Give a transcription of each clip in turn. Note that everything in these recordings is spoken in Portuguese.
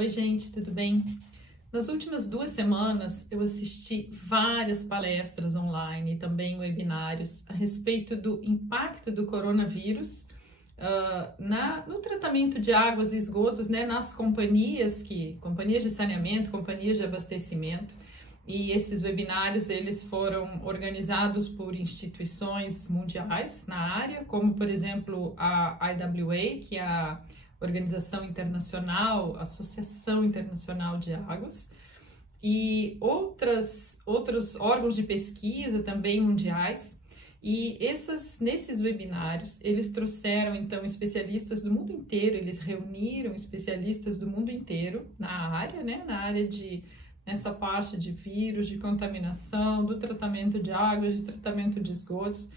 Oi, gente, tudo bem? Nas últimas 2 semanas, eu assisti várias palestras online e também webinários a respeito do impacto do coronavírus no tratamento de águas e esgotos, né, nas companhias de saneamento, companhias de abastecimento. E esses webinários, eles foram organizados por instituições mundiais na área, como, por exemplo, a IWA, que é a Organização Internacional, Associação Internacional de Águas, e outros órgãos de pesquisa também mundiais. E nesses webinários, eles trouxeram, então, especialistas do mundo inteiro, eles reuniram especialistas do mundo inteiro na área, né, nessa parte de vírus, de contaminação, do tratamento de águas, de tratamento de esgotos.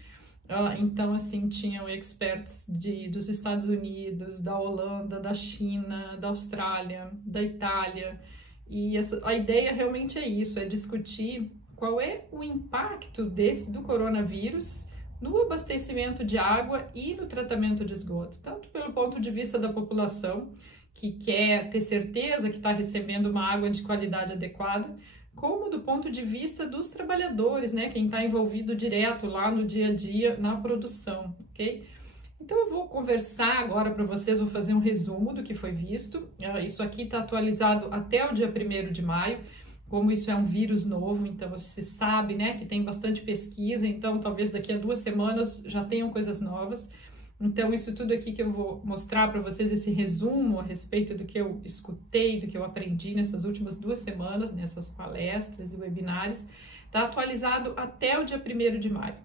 Então, assim, tinham experts dos Estados Unidos, da Holanda, da China, da Austrália, da Itália. E a ideia realmente é isso, é discutir qual é o impacto do coronavírus no abastecimento de água e no tratamento de esgoto, tanto pelo ponto de vista da população, que quer ter certeza que está recebendo uma água de qualidade adequada, como do ponto de vista dos trabalhadores, né, quem está envolvido direto lá no dia a dia na produção, ok? Então eu vou conversar agora para vocês, vou fazer um resumo do que foi visto. Isso aqui está atualizado até o dia 1º de maio, como isso é um vírus novo, então você sabe, né, que tem bastante pesquisa, então talvez daqui a 2 semanas já tenham coisas novas. Então, isso tudo aqui que eu vou mostrar para vocês, esse resumo a respeito do que eu escutei, do que eu aprendi nessas últimas 2 semanas, nessas palestras e webinários, está atualizado até o dia 1º de maio.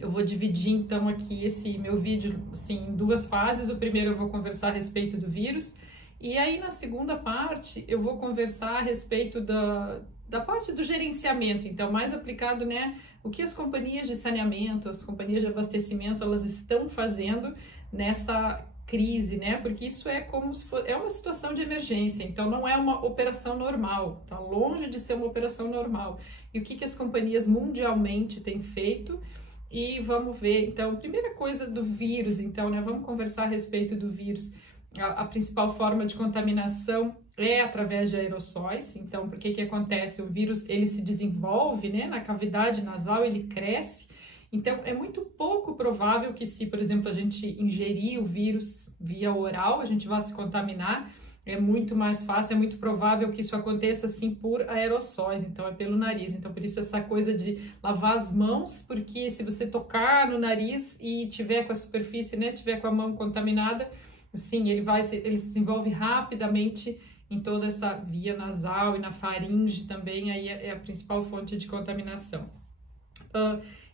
Eu vou dividir, então, aqui esse meu vídeo assim, em 2 fases. O primeiro eu vou conversar a respeito do vírus, e aí na segunda parte eu vou conversar a respeito da parte do gerenciamento, então, mais aplicado, né, o que as companhias de saneamento, as companhias de abastecimento, elas estão fazendo nessa crise, né? Porque isso é como se fosse, é uma situação de emergência, então não é uma operação normal, tá longe de ser uma operação normal. E o que as companhias mundialmente têm feito? E vamos ver, então, primeira coisa do vírus, então, né? Vamos conversar a respeito do vírus. A principal forma de contaminação é através de aerossóis. Então, por que acontece? O vírus, ele se desenvolve, né, na cavidade nasal, ele cresce. Então, é muito pouco provável que se, por exemplo, a gente ingerir o vírus via oral, a gente vá se contaminar. É muito mais fácil, é muito provável que isso aconteça, assim, por aerossóis, então é pelo nariz. Então, por isso essa coisa de lavar as mãos, porque se você tocar no nariz e tiver com a superfície, né, tiver com a mão contaminada, sim, ele se desenvolve rapidamente em toda essa via nasal e na faringe também, aí é a principal fonte de contaminação.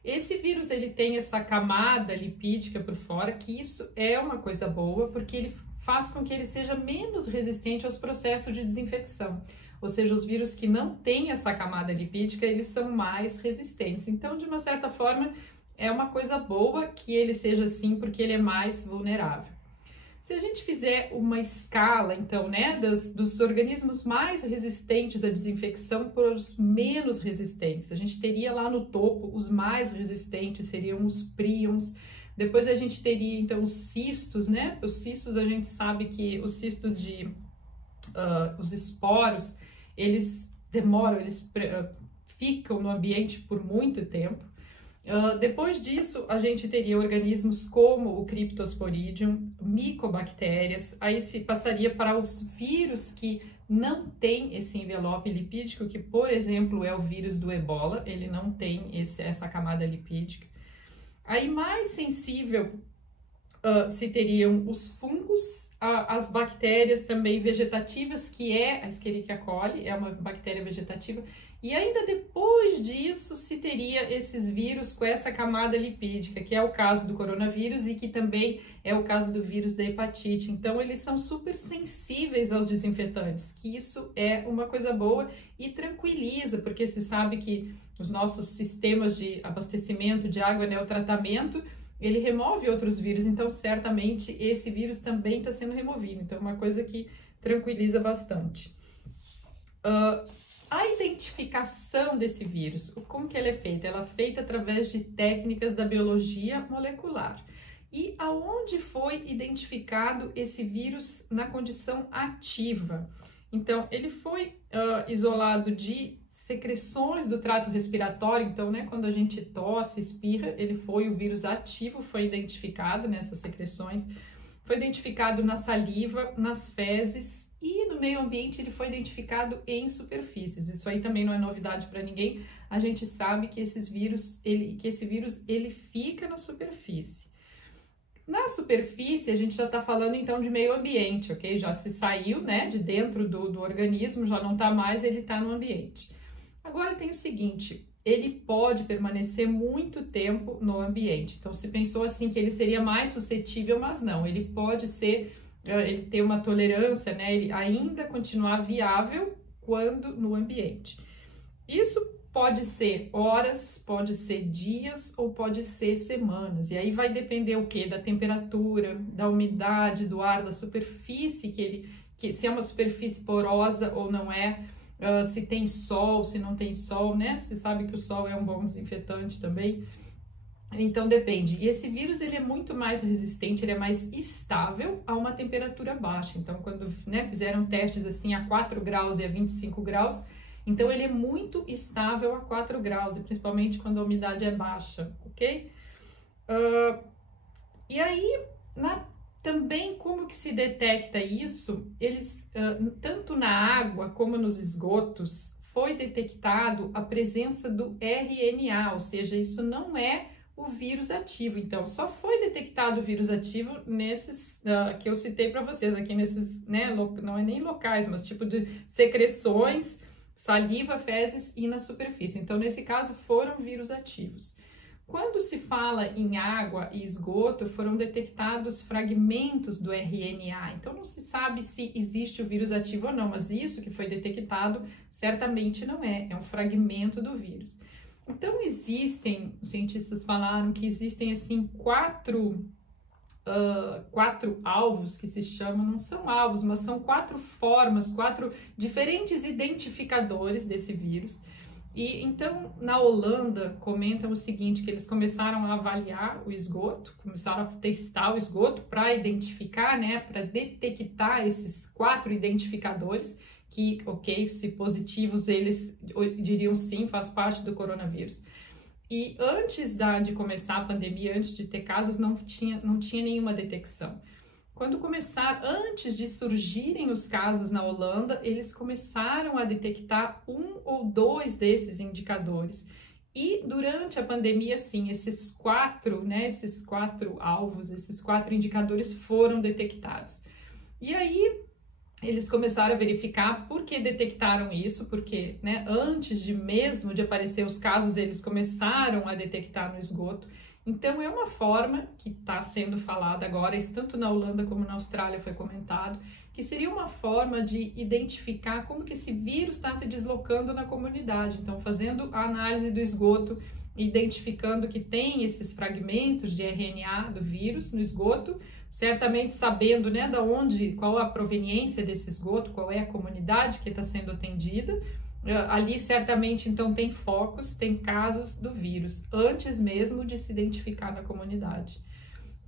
Esse vírus, ele tem essa camada lipídica por fora, que isso é uma coisa boa, porque ele faz com que ele seja menos resistente aos processos de desinfecção. Ou seja, os vírus que não têm essa camada lipídica, eles são mais resistentes. Então, de uma certa forma, é uma coisa boa que ele seja assim, porque ele é mais vulnerável. Se a gente fizer uma escala, então, né, dos organismos mais resistentes à desinfecção para os menos resistentes, a gente teria lá no topo os mais resistentes, seriam os príons. Depois a gente teria, então, os cistos, né? Os cistos, a gente sabe que os cistos os esporos, eles ficam no ambiente por muito tempo. Depois disso, a gente teria organismos como o Cryptosporidium, micobactérias, aí se passaria para os vírus que não têm esse envelope lipídico, que, por exemplo, é o vírus do Ebola, ele não tem essa camada lipídica. Aí, mais sensível, se teriam os fungos, as bactérias também vegetativas, que é a Escherichia coli, é uma bactéria vegetativa, e ainda depois disso se teria esses vírus com essa camada lipídica, que é o caso do coronavírus e que também é o caso do vírus da hepatite. Então, eles são super sensíveis aos desinfetantes, que isso é uma coisa boa e tranquiliza, porque se sabe que os nossos sistemas de abastecimento de água, né, o tratamento, ele remove outros vírus, então certamente esse vírus também está sendo removido. Então, é uma coisa que tranquiliza bastante. A identificação desse vírus, como que ela é feita? Ela é feita através de técnicas da biologia molecular. E aonde foi identificado esse vírus na condição ativa? Então, ele foi isolado de secreções do trato respiratório. Então, né, quando a gente tosse, espirra, o vírus ativo foi identificado nessas secreções, foi identificado na saliva, nas fezes e no meio ambiente ele foi identificado em superfícies. Isso aí também não é novidade para ninguém. A gente sabe que esse vírus ele fica na superfície. Na superfície, a gente já está falando então de meio ambiente, ok? Já se saiu, né, de dentro do organismo, já não está mais, ele está no ambiente. Agora tem o seguinte, ele pode permanecer muito tempo no ambiente. Então, se pensou assim que ele seria mais suscetível, mas não, ele pode ser, ele tem uma tolerância, né, ele ainda continuar viável quando no ambiente. Isso pode ser horas, pode ser dias ou pode ser semanas. E aí vai depender o quê? Da temperatura, da umidade do ar, da superfície se é uma superfície porosa ou não é, se tem sol, se não tem sol, né? Você sabe que o sol é um bom desinfetante também. Então depende. E esse vírus ele é muito mais resistente, ele é mais estável a uma temperatura baixa. Então quando, né, fizeram testes assim a 4 graus e a 25 graus, então ele é muito estável a 4 graus, e principalmente quando a umidade é baixa, ok? E aí, também como que se detecta isso? Eles, tanto na água como nos esgotos, foi detectado a presença do RNA, ou seja, isso não é o vírus ativo. Então, só foi detectado o vírus ativo nesses que eu citei para vocês aqui, nesses, né, não é nem locais, mas tipo de secreções, saliva, fezes e na superfície. Então, nesse caso, foram vírus ativos. Quando se fala em água e esgoto, foram detectados fragmentos do RNA. Então, não se sabe se existe o vírus ativo ou não, mas isso que foi detectado certamente não é, é um fragmento do vírus. Então, os cientistas falaram que existem, assim, quatro alvos que se chamam, não são alvos, mas são 4 formas, 4 diferentes identificadores desse vírus. E então na Holanda comentam o seguinte, que eles começaram a avaliar o esgoto, começaram a testar o esgoto para identificar, né, para detectar esses 4 identificadores que, ok, se positivos eles diriam sim, faz parte do coronavírus. E antes de começar a pandemia, antes de ter casos, não tinha nenhuma detecção. Antes de surgirem os casos na Holanda, eles começaram a detectar 1 ou 2 desses indicadores. E durante a pandemia, sim, esses 4 alvos, esses 4 indicadores foram detectados. E aí, eles começaram a verificar por que detectaram isso, porque, né, antes mesmo de aparecer os casos, eles começaram a detectar no esgoto. Então, é uma forma que está sendo falada agora, isso tanto na Holanda como na Austrália foi comentado, que seria uma forma de identificar como que esse vírus está se deslocando na comunidade. Então, fazendo a análise do esgoto, identificando que tem esses fragmentos de RNA do vírus no esgoto, certamente sabendo, né, qual a proveniência desse esgoto, qual é a comunidade que está sendo atendida. Ali certamente então tem focos, tem casos do vírus, antes mesmo de se identificar na comunidade.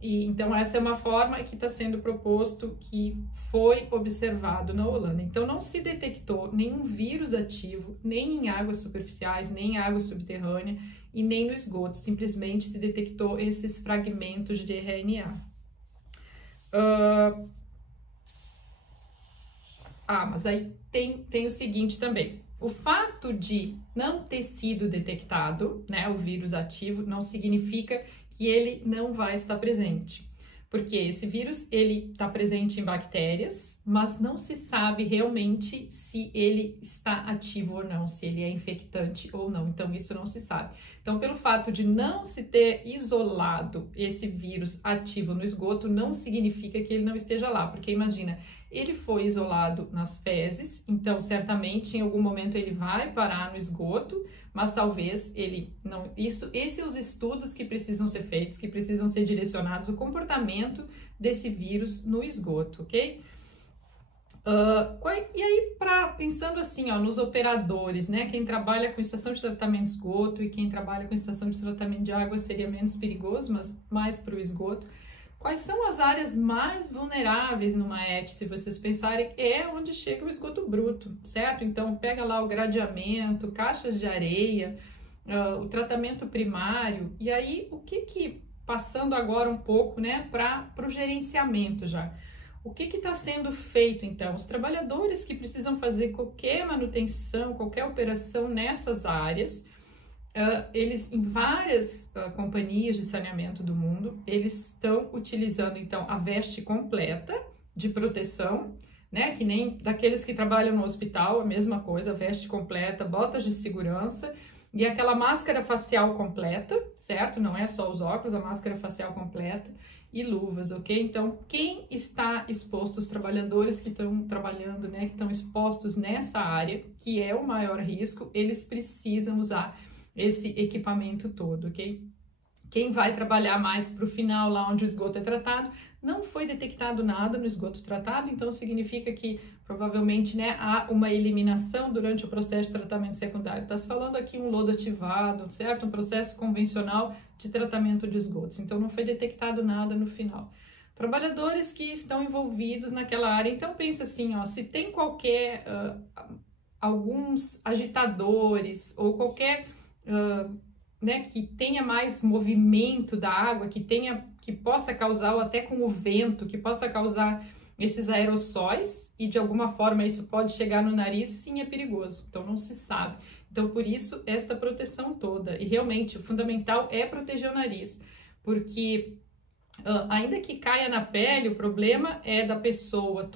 E então essa é uma forma que está sendo proposto, que foi observado na Holanda. Então não se detectou nenhum vírus ativo, nem em águas superficiais, nem em água subterrânea e nem no esgoto, simplesmente se detectou esses fragmentos de RNA. Mas aí tem o seguinte também. O fato de não ter sido detectado, né, o vírus ativo, não significa que ele não vai estar presente. Porque esse vírus, ele está presente em bactérias, mas não se sabe realmente se ele está ativo ou não, se ele é infectante ou não. Então, isso não se sabe. Então, pelo fato de não se ter isolado esse vírus ativo no esgoto, não significa que ele não esteja lá. Porque imagina, ele foi isolado nas fezes, então certamente em algum momento ele vai parar no esgoto, mas talvez ele não... Esses são os estudos que precisam ser feitos, que precisam ser direcionados, o comportamento desse vírus no esgoto, ok? E aí, pensando assim, ó, nos operadores, né? Quem trabalha com estação de tratamento de esgoto e quem trabalha com estação de tratamento de água seria menos perigoso, mas mais para o esgoto. Quais são as áreas mais vulneráveis numa ET, se vocês pensarem, é onde chega o esgoto bruto, certo? Então, pega lá o gradeamento, caixas de areia, o tratamento primário, e aí passando agora um pouco, né, para o gerenciamento já. O que está sendo feito, então? Os trabalhadores que precisam fazer qualquer manutenção, qualquer operação nessas áreas, eles, em várias companhias de saneamento do mundo, eles estão utilizando, então, a veste completa de proteção, né? Que nem daqueles que trabalham no hospital, a mesma coisa, veste completa, botas de segurança e aquela máscara facial completa, certo? Não é só os óculos, a máscara facial completa e luvas, ok? Então, quem está exposto, os trabalhadores que estão trabalhando, né? Que estão expostos nessa área, que é o maior risco, eles precisam usar esse equipamento todo, ok? Quem vai trabalhar mais para o final, lá onde o esgoto é tratado, não foi detectado nada no esgoto tratado, então significa que provavelmente, né, há uma eliminação durante o processo de tratamento secundário. Está se falando aqui um lodo ativado, certo? Um processo convencional de tratamento de esgotos, então não foi detectado nada no final. Trabalhadores que estão envolvidos naquela área, então pensa assim, ó, se tem qualquer, alguns agitadores ou qualquer né, que tenha mais movimento da água, que possa causar, ou até com o vento, que possa causar esses aerossóis, e de alguma forma isso pode chegar no nariz, sim, é perigoso, então não se sabe. Então, por isso, esta proteção toda, e realmente o fundamental é proteger o nariz, porque ainda que caia na pele, o problema é da pessoa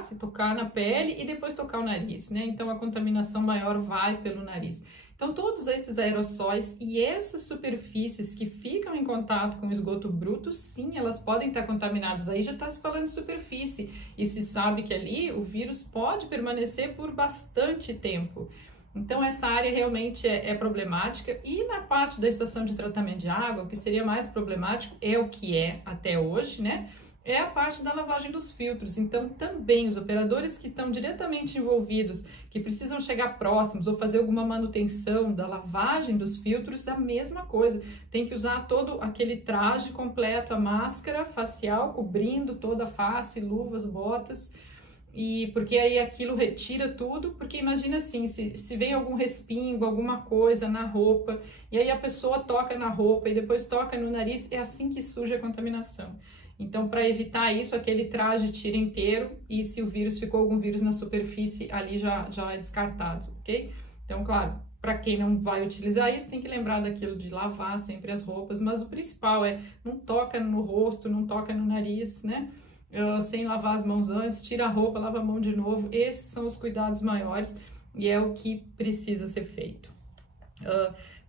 se tocar na pele e depois tocar o nariz, né? Então a contaminação maior vai pelo nariz. Então todos esses aerossóis e essas superfícies que ficam em contato com o esgoto bruto, sim, elas podem estar contaminadas. Aí já está se falando de superfície e se sabe que ali o vírus pode permanecer por bastante tempo. Então essa área realmente é problemática, e na parte da estação de tratamento de água, o que seria mais problemático é o que é até hoje, né? É a parte da lavagem dos filtros. Então também os operadores que estão diretamente envolvidos, que precisam chegar próximos ou fazer alguma manutenção da lavagem dos filtros, da mesma coisa. Tem que usar todo aquele traje completo, a máscara facial cobrindo toda a face, luvas, botas. E porque aí aquilo retira tudo, porque imagina assim, se vem algum respingo, alguma coisa na roupa, e aí a pessoa toca na roupa e depois toca no nariz, é assim que surge a contaminação. Então, para evitar isso, aquele traje tira inteiro, e se o vírus ficou algum vírus na superfície, ali já é descartado, ok? Então, claro, para quem não vai utilizar isso, tem que lembrar daquilo de lavar sempre as roupas, mas o principal é não toca no rosto, não toca no nariz, né? Sem lavar as mãos antes, tira a roupa, lava a mão de novo. Esses são os cuidados maiores e é o que precisa ser feito.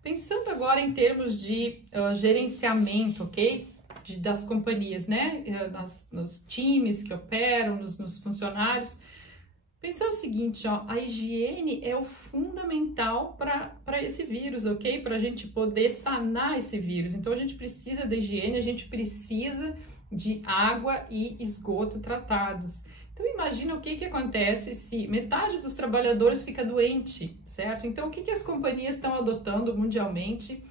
Pensando agora em termos de gerenciamento, ok? Das companhias, né? Nos times que operam, nos funcionários. Pensar o seguinte, ó, a higiene é o fundamental para esse vírus, ok? Para a gente poder sanar esse vírus. Então a gente precisa da higiene, a gente precisa de água e esgoto tratados. Então imagina o que acontece se metade dos trabalhadores fica doente, certo? Então o que as companhias estão adotando mundialmente?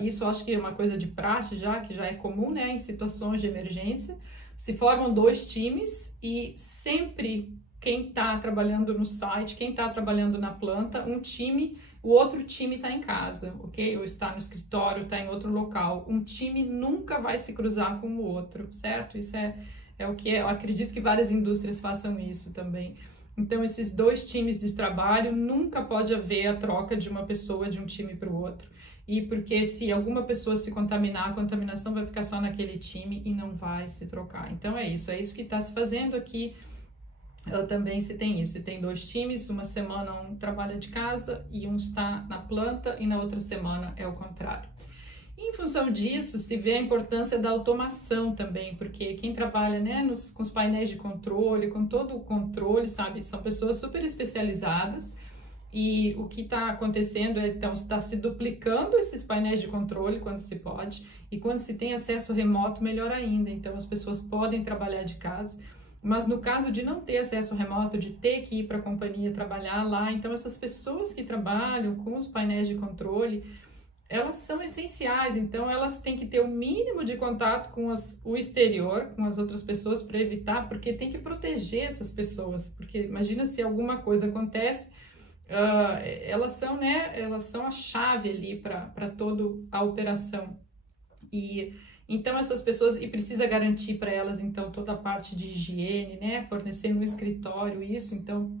Isso eu acho que é uma coisa de praxe já, que já é comum, né? Em situações de emergência, se formam 2 times e sempre quem está trabalhando no site, quem está trabalhando na planta, um time, o outro time está em casa, ok? Ou está no escritório, está em outro local. Um time nunca vai se cruzar com o outro, certo? Isso é o que eu acredito que várias indústrias façam isso também. Então, esses 2 times de trabalho, nunca pode haver a troca de uma pessoa de um time para o outro. E porque se alguma pessoa se contaminar, a contaminação vai ficar só naquele time e não vai se trocar. Então, é isso que está se fazendo aqui. Também se tem isso, se tem 2 times, uma semana um trabalha de casa e um está na planta e na outra semana é o contrário. E em função disso, se vê a importância da automação também, porque quem trabalha, né, com os painéis de controle, com todo o controle, sabe, são pessoas super especializadas, e o que está acontecendo é, então, está se duplicando esses painéis de controle quando se pode, e quando se tem acesso remoto, melhor ainda, então as pessoas podem trabalhar de casa. Mas no caso de não ter acesso remoto, de ter que ir para a companhia trabalhar lá, então essas pessoas que trabalham com os painéis de controle, elas são essenciais, então elas têm que ter o mínimo de contato com o exterior, com as outras pessoas para evitar, porque tem que proteger essas pessoas, porque imagina se alguma coisa acontece, elas são, né, elas são a chave ali para toda a operação. E então essas pessoas, e precisa garantir para elas então toda a parte de higiene, né, fornecer no escritório isso, então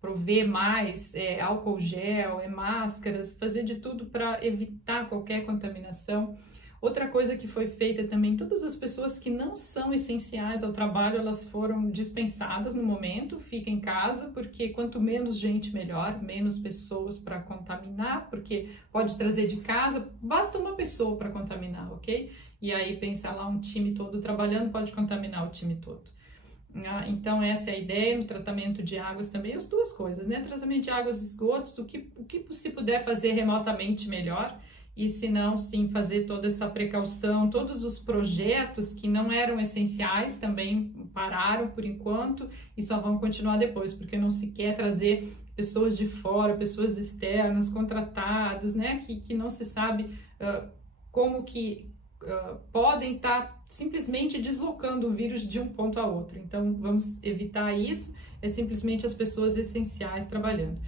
prover mais álcool gel, máscaras, fazer de tudo para evitar qualquer contaminação. Outra coisa que foi feita também, todas as pessoas que não são essenciais ao trabalho, elas foram dispensadas no momento, fica em casa, porque quanto menos gente melhor, menos pessoas para contaminar, porque pode trazer de casa, basta uma pessoa para contaminar, ok? E aí pensar lá um time todo trabalhando pode contaminar o time todo. Então essa é a ideia. No tratamento de águas também, as duas coisas, né? Tratamento de águas e esgotos, o que se puder fazer remotamente melhor, e se não, sim, fazer toda essa precaução. Todos os projetos que não eram essenciais também pararam por enquanto e só vão continuar depois, porque não se quer trazer pessoas de fora, pessoas externas, contratados, né? Que não se sabe como que podem estar simplesmente deslocando o vírus de um ponto a outro. Então, vamos evitar isso, é simplesmente as pessoas essenciais trabalhando.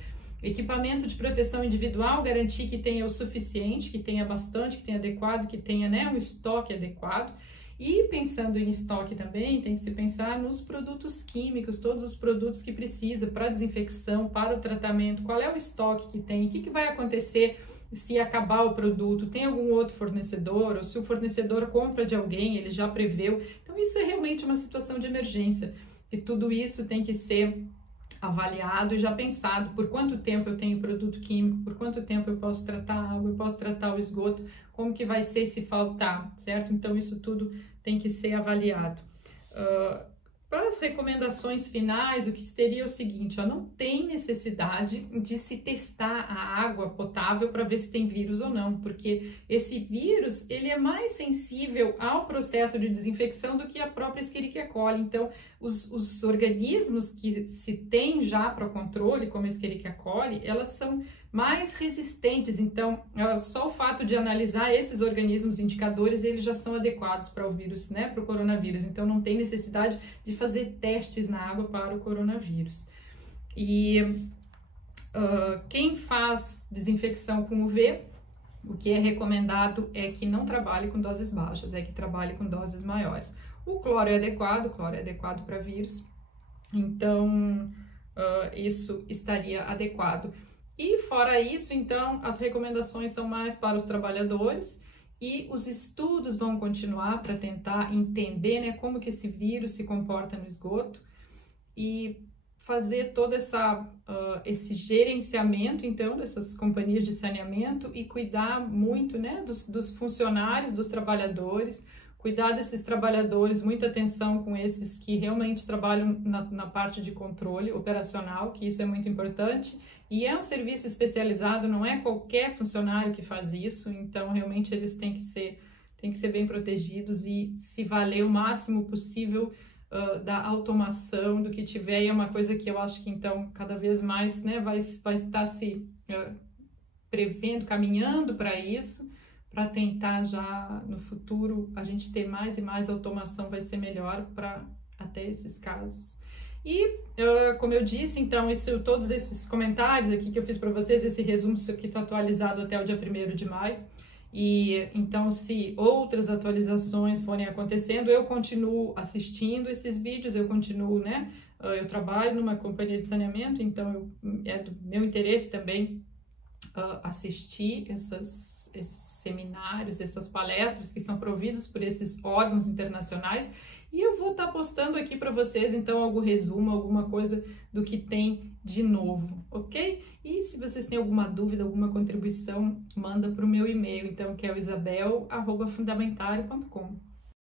Equipamento de proteção individual, garantir que tenha o suficiente, que tenha bastante, que tenha adequado, que tenha, né, um estoque adequado. E pensando em estoque também, tem que se pensar nos produtos químicos, todos os produtos que precisa para desinfecção, para o tratamento, qual é o estoque que tem, o que vai acontecer se acabar o produto, tem algum outro fornecedor, ou se o fornecedor compra de alguém, ele já preveu. Então isso é realmente uma situação de emergência, e tudo isso tem que ser avaliado e já pensado por quanto tempo eu tenho produto químico, por quanto tempo eu posso tratar a água, eu posso tratar o esgoto, como que vai ser se faltar, certo? Então isso tudo tem que ser avaliado. Para as recomendações finais, o que seria o seguinte, não tem necessidade de se testar a água potável para ver se tem vírus ou não, porque esse vírus, ele é mais sensível ao processo de desinfecção do que a própria Escherichia coli. Então, os organismos que se tem já para o controle, como a Escherichia coli, elas são mais resistentes, então só o fato de analisar esses organismos indicadores, eles já são adequados para o vírus, né, para o coronavírus, então não tem necessidade de fazer testes na água para o coronavírus. E quem faz desinfecção com UV, o que é recomendado é que não trabalhe com doses baixas, é que trabalhe com doses maiores. O cloro é adequado para vírus, então isso estaria adequado. E fora isso, então, as recomendações são mais para os trabalhadores e os estudos vão continuar para tentar entender, né, como que esse vírus se comporta no esgoto e fazer todo esse gerenciamento, então, dessas companhias de saneamento e cuidar muito, né, dos funcionários, dos trabalhadores, cuidar desses trabalhadores, muita atenção com esses que realmente trabalham na parte de controle operacional, que isso é muito importante. E é um serviço especializado, não é qualquer funcionário que faz isso, então realmente eles têm que ser bem protegidos e se valer o máximo possível da automação, do que tiver, e é uma coisa que eu acho que então cada vez mais, né, vai estar se prevendo, caminhando para isso, para tentar já no futuro a gente ter mais e mais automação, vai ser melhor para até esses casos. E, como eu disse, então, todos esses comentários aqui que eu fiz para vocês, esse resumo, isso aqui está atualizado até o dia 1º de maio. E, então, se outras atualizações forem acontecendo, eu continuo assistindo esses vídeos, eu continuo, né? Eu trabalho numa companhia de saneamento, então é do meu interesse também assistir esses seminários, essas palestras que são providas por esses órgãos internacionais. E eu vou estar postando aqui para vocês, então, algum resumo, alguma coisa do que tem de novo, ok? E se vocês têm alguma dúvida, alguma contribuição, manda para o meu e-mail, então, que é o isabel@fundamentario.com.